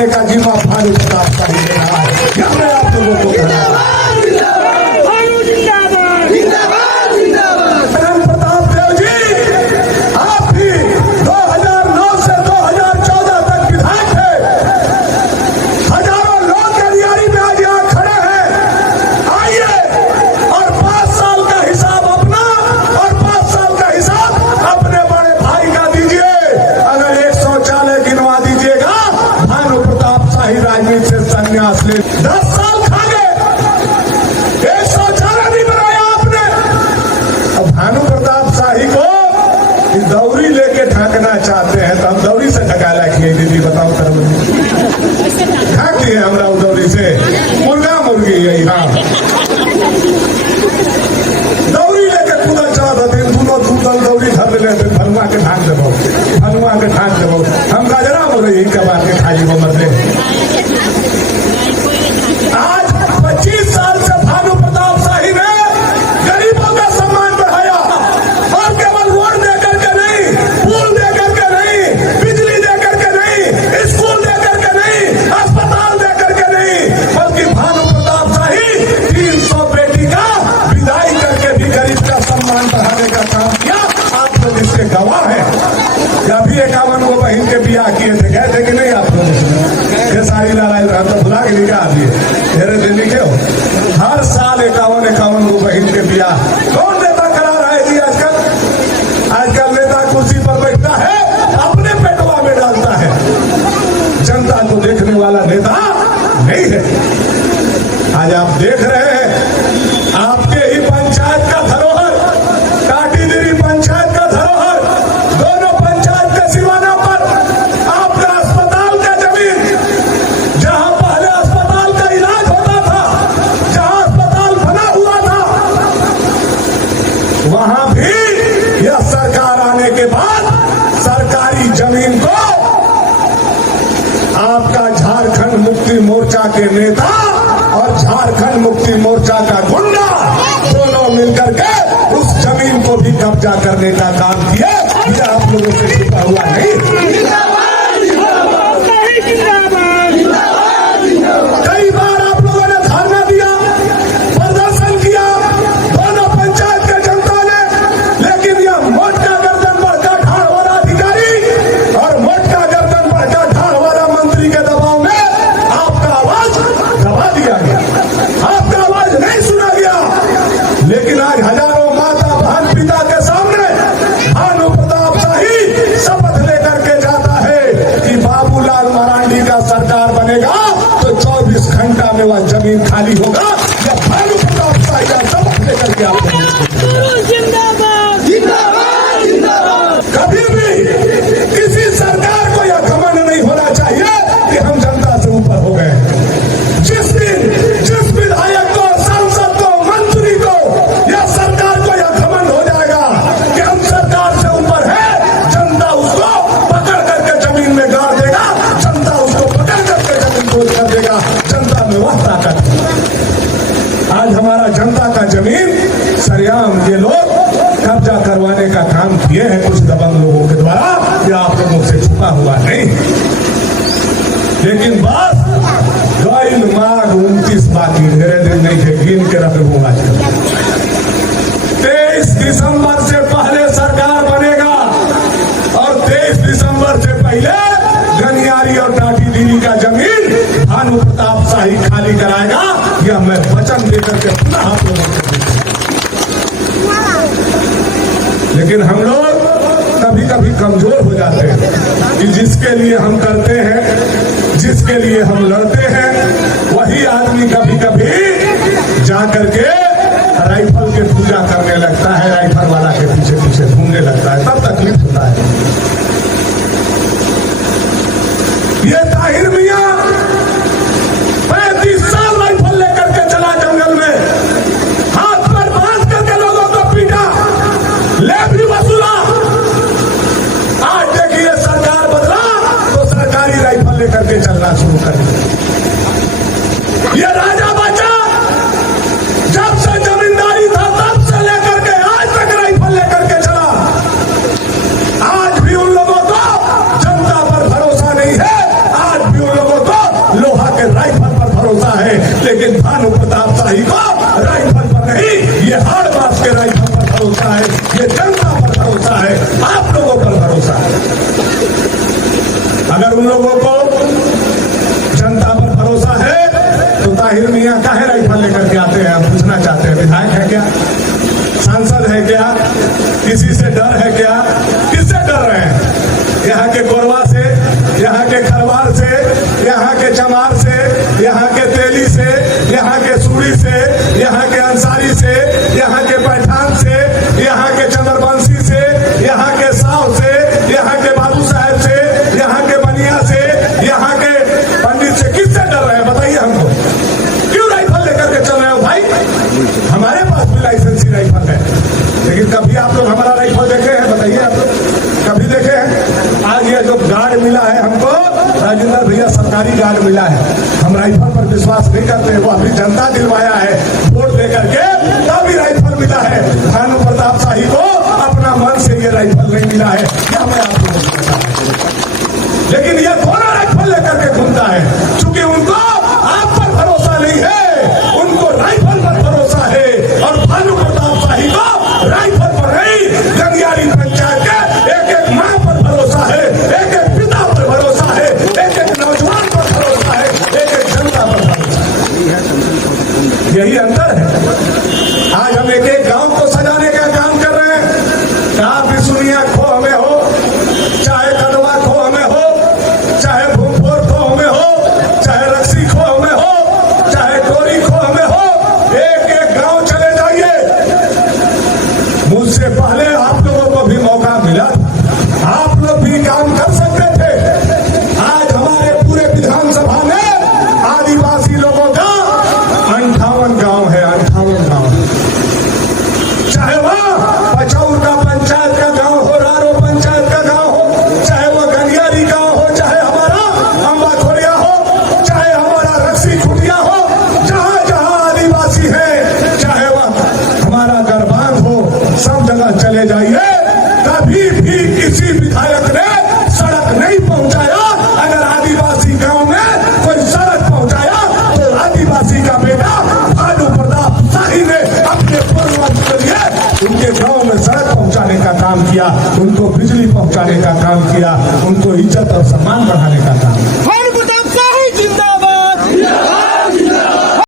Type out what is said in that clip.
कराने का जिम्मा भानु प्रताप शाही ले रहा है। यह मैं आप लोगों को कह रहा हूं। राजनीति से संन्यास ले 10 साल खा गए, एक शौचालय नहीं बनाया आपने। अब भानु प्रताप शाही को दौरी लेके ढांकना चाहते हैं, तो हम दौरी से ढका रखिए। दीदी बताओ कर ढाक दिए हमरा दौरी से, मुर्गा मुर्गी यही। हाँ, दौरी लेके कूदल चला दोनों दूतल दौरी धर ले भनुआ के ढाक देबो, भनुआ के ढाक देबो। हम गजरा बोले यही के बात के खाई वो मरले। आज 25 साल से भानु प्रताप शाही ने गरीबों का सम्मान बढ़ाया, और केवल रोड दे करके नहीं, पुल दे करके नहीं, बिजली दे करके नहीं, स्कूल दे करके नहीं, अस्पताल दे करके नहीं, बल्कि भानु प्रताप शाही 300 बेटी का विदाई करके भी गरीब का सम्मान बढ़ाने का काम किया। आप लोग इसके गवाह हैं। जब भी 51 को बहन के बियाह किए थे, गए थे कि नहीं आप लोग? ये सारी लड़ाई तो भुला के निकाल दिए, तेरे दिन लिखे हो। हर साल 51 को बहन के बियाह कौन नेता करा रहा है जी? आजकल नेता कुर्सी पर बैठता है, अपने पेटवा में डालता है, जनता को देखने वाला नेता नहीं है। आज आप देख रहे हैं, आपके ही पंचायत का धरोहर, काटीदेरी पंचायत का धरोहर, दोनों पंचायत के सीमाना पर आपका अस्पताल का जमीन, जहां पहले अस्पताल का इलाज होता था, जहां अस्पताल बना हुआ था, वहां भी यह सरकार आने के बाद सरकारी जमीन को आपका झारखंड मुक्ति मोर्चा के नेता और झारखंड मुक्ति मोर्चा का गुंडा दोनों मिलकर के उस जमीन को भी कब्जा करने का काम किया। यह आप लोगों से छुपा हुआ नहीं। कई बार आप लोगों ने धरना दिया, प्रदर्शन किया, दोनों पंचायत के जनता ने, लेकिन यह मोटा गर्दन बढ़का ढाड़ वाला अधिकारी और मोटा गर्दन बढ़का ढाड़ वाला मंत्री के दबाव में आपका आवाज दबा दिया गया, आपका आवाज नहीं सुना गया। लेकिन आज हजारों माता बहन पिता के सामने भानु प्रताप शाही शपथ लेकर के जाता है कि बाबूलाल मरांडी का सरकार बनेगा तो 24 घंटा में वह जमीन खाली होगा। या भानु प्रताप शाही का शपथ लेकर के आप कभी भी किसी सरकार को यह घमंड नहीं होना चाहिए कि हम जनता से ऊपर हो गए। जिस दिन जिस विधायक को, सांसद को, मंत्री को, या सरकार को यह घमंड हो जाएगा कि हम सरकार से ऊपर है, जनता उसको पकड़ करके जमीन में गाड़ देगा, जनता उसको पकड़ करके जमीन खोज कर देगा। जनता में वह ताकत है। आज हमारा जनता का जमीन सरेआम ये लोग कब्जा करवाने का काम किए हैं कुछ दबंग लोगों के द्वारा। यह आप लोगों से छुपा हुआ नहीं। लेकिन बस गैल माघ 29 बाकी, ढेरे दिन नहीं है, गिन के रखे हूँ। आजकल 23 दिसंबर से पहले सरकार बनेगा और 23 दिसंबर से पहले गनियारी और टाटीदीरी का जमीन भानु प्रताप शाही खाली कराएगा। यह मैं वचन देकर के पुनः आप लोगों को। लेकिन हम लोग कभी कभी कमजोर हो जाते हैं कि जिसके लिए हम करते हैं, जिसके लिए हम लड़ते हैं, वही आदमी कभी कभी जा करके राइफल के पूजा करने लगता है, राइफल वाला के पीछे पीछे घूमने लगता है, तब तकलीफ होता है। ये ताहिर मियां 35 साल राइफल लेकर के चला जंगल में, हाथ पर बांध करके लोगों को पीटा, ले भी वसूला। आज देखिए सरकार बदला तो सरकारी राइफल लेकर के चलना शुरू कर दिया। ये राजा बचा जब से जमींदारी था तब से लेकर के आज तक राइफल लेकर के चला। आज भी उन लोगों को जनता पर भरोसा नहीं है, आज भी उन लोगों को लेकिन भानु प्रताप शाही को राइफल पर नहीं, ये हाड़ बास के राइफल पर भरोसा है, ये जनता पर भरोसा है, आप लोगों पर भरोसा है। अगर उन लोगों को जनता पर भरोसा है तो ताहिर मियां काहे राइफल लेकर के आते हैं? हम पूछना चाहते हैं। विधायक है क्या? सांसद है क्या? किसी से डर है क्या? किससे डर रहे हैं? यहाँ के कोरवा से, यहाँ के खरवार से, यहाँ के चमार से, यहाँ के तेली से, यहाँ के सूरी से, यहाँ के अंसारी से, यहाँ के पैठान से, यहाँ के चंद्रवंशी से, यहाँ के साव से, यहाँ के बाबू साहब से, यहाँ के बनिया से, यहाँ के पंडित से किससे डर रहे हैं? बताइए हमको। क्यों राइफल लेकर के चल रहे हो भाई? हमारे पास भी लाइसेंसी राइफल है, लेकिन कभी आप लोग हमारा राइफल देखे हैं? बताइए आप लोग कभी देखे हैं? आज ये जो गार्ड मिला है हमको, राजेंद्र भैया, सरकारी गार्ड मिला है। हम राइफल पर विश्वास नहीं करते, वो अभी जनता दिलवाया है वोट देकर के, तभी राइफल मिला है। भानु प्रताप शाही को अपना मन से ये राइफल नहीं मिला है, क्या मैं आप लोगों को बताता हूं। लेकिन ये दोनों राइफल लेकर के घूमता है, क्योंकि उनको आप पर भरोसा नहीं है, उनको राइफल पर भरोसा है। और भानु प्रताप शाही को राइफल पर नहीं, गंगियारी पंचायत के एक एक मां पर भरोसा है, एक एक पिता पर भरोसा है, एक एक नौजवान पर भरोसा है, एक एक जनता पर भरोसा है। यही अंतर है। आज हम एक एक गांव को सजाने का काम कर रहे हैं। आप भी सुनिया खो हमें हो, चाहे कदवा खो हमें हो, चाहे भूमपुर खो हमें हो, चाहे रक्सी खो हमें हो, चाहे टोरी खो हमें हो, एक एक गांव चले जाइए। मुझसे पहले आप लोगों को भी मौका मिला, आप लोग भी काम कर सकते थे। आज हमारे पूरे विधानसभा में आदिवासी लोगों का 58 गांव है, 58 गांव। चाहे वह पचौर का पंचायत का गांव हो, रारो पंचायत का गांव हो, चाहे वह गनियारी गांव हो, चाहे हमारा अम्बा खोरिया हो, चाहे हमारा रक्सी खुटिया हो, जहां जहां आदिवासी है, चाहे वह हमारा गरबान हो, सब जगह चले जाइए। कभी भी किसी विधायक ने सड़क नहीं पहुंचाया। अगर आदिवासी गांव में कोई सड़क पहुंचाया तो आदिवासी का बेटा भानु प्रताप शाही ने अपने पूर्वज के लिए उनके गांव में सड़क पहुंचाने का काम किया, उनको बिजली पहुंचाने का काम किया, उनको इज्जत और सम्मान बढ़ाने का काम किया।